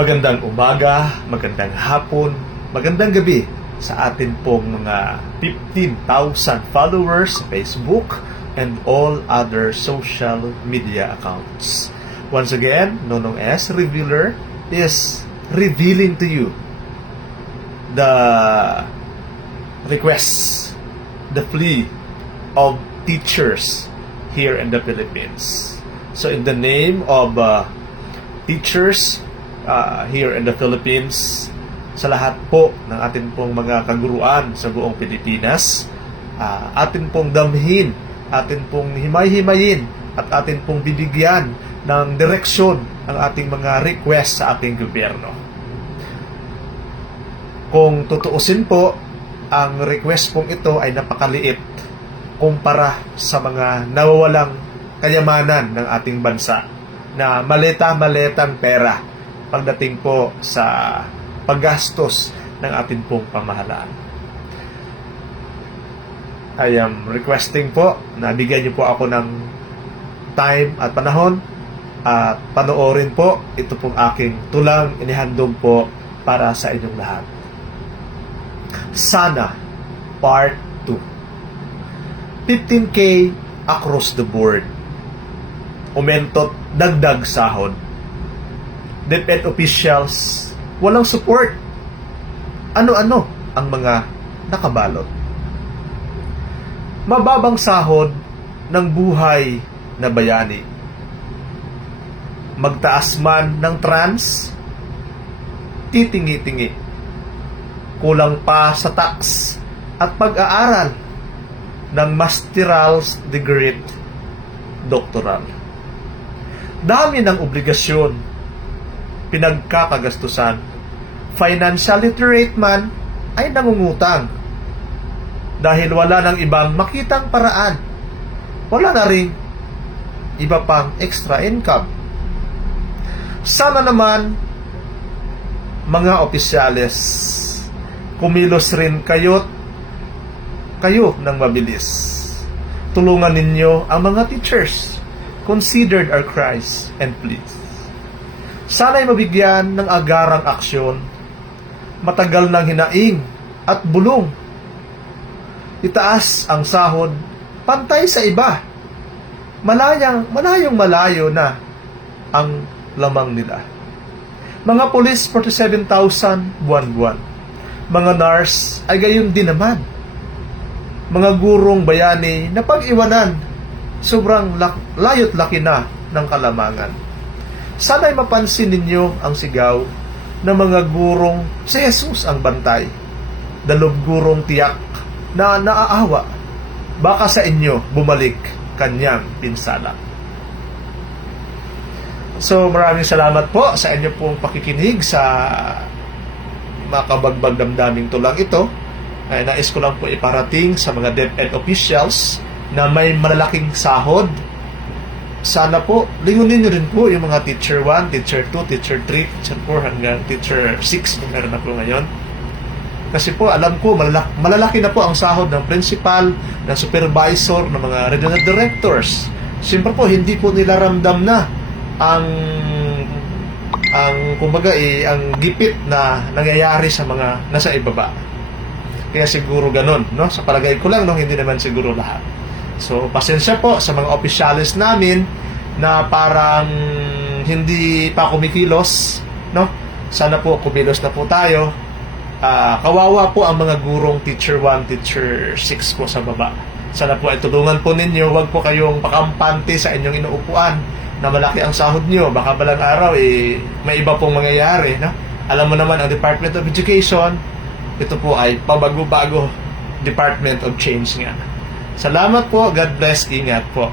Magandang umaga, magandang hapon, magandang gabi sa atin pong mga 15,000 followers sa Facebook and all other social media accounts. Once again, Nonong S. Revealer is revealing to you the requests, the plea of teachers here in the Philippines. So in the name of teachers here in the Philippines, sa lahat po ng atin pong mga kaguruan sa buong Pilipinas, atin pong damhin, atin pong himay-himayin at atin pong bibigyan ng direksyon ang ating mga request sa ating gobyerno. Kung tutuusin po, ang request pong ito ay napakaliit kumpara sa mga nawawalang kayamanan ng ating bansa na maleta-maletang pera pagdating po sa paggastos ng ating pong pamahalaan. I am requesting po na bigyan niyo po ako ng time at panahon at panoorin po ito pong aking tulang inihandog po para sa inyong lahat. Sana Part 2. 15K across the board. Umentot dagdag sahod. DepEd officials walang support. Ano-ano ang mga nakabalot? Mababang sahod ng buhay na bayani. Magtaas man ng trans, titingi-tingi. Kulang pa sa tax at pag-aaral ng master's degree doctoral. Dami ng obligasyon, pinagkakagastusan. Financial literate man ay nangungutang dahil wala ng ibang makitang paraan. Wala na rin iba pang extra income. Sana naman mga opisyales, kumilos rin kayo ng mabilis. Tulungan ninyo ang mga teachers. Considered our cries and pleas. Sana'y mabigyan ng agarang aksyon. Matagal ng hinaing at bulong. Itaas ang sahod, pantay sa iba. Malayong malayo na ang lamang nila. Mga pulis, 47,000 buwan-buwan. Mga nurse ay gayon din naman. Mga gurong bayani na pag-iwanan, sobrang layo't laki na ng kalamangan. Sana'y mapansin ninyo ang sigaw ng mga gurong si Jesus ang bantay. Dalob gurong tiyak na naaawa. Baka sa inyo bumalik kanyang pinsala. So maraming salamat po sa inyo pong pakikinig sa makabagbag damdaming tulang ito. Ay, nais ko lang po iparating sa mga DepEd officials na may malalaking sahod. Sana po, lingunin nyo rin po yung mga teacher 1, teacher 2, teacher 3, teacher 4, hanggang teacher 6 na meron na po ngayon. Kasi po, alam ko, malalaki na po ang sahod ng principal, ng supervisor, ng mga regional directors. Siyempre po, hindi po nila ramdam na ang ang gipit na nangyayari sa mga nasa ibaba. Kaya siguro ganun, no? Sa palagay ko lang, no? Hindi naman siguro lahat. So, pasensya po sa mga opisyalis namin na parang hindi pa kumikilos, no? Sana po kumilos na po tayo. Kawawa po ang mga gurong teacher 1, teacher 6 po sa baba. Sana po ay tulungan po ninyo. Huwag po kayong pakampante sa inyong inuupuan na malaki ang sahod nyo. Baka balang araw, may iba pong mangyayari, no? Alam mo naman, ang Department of Education, ito po ay pabago-bago Department of Change nga. Salamat po. God bless. Ingat po.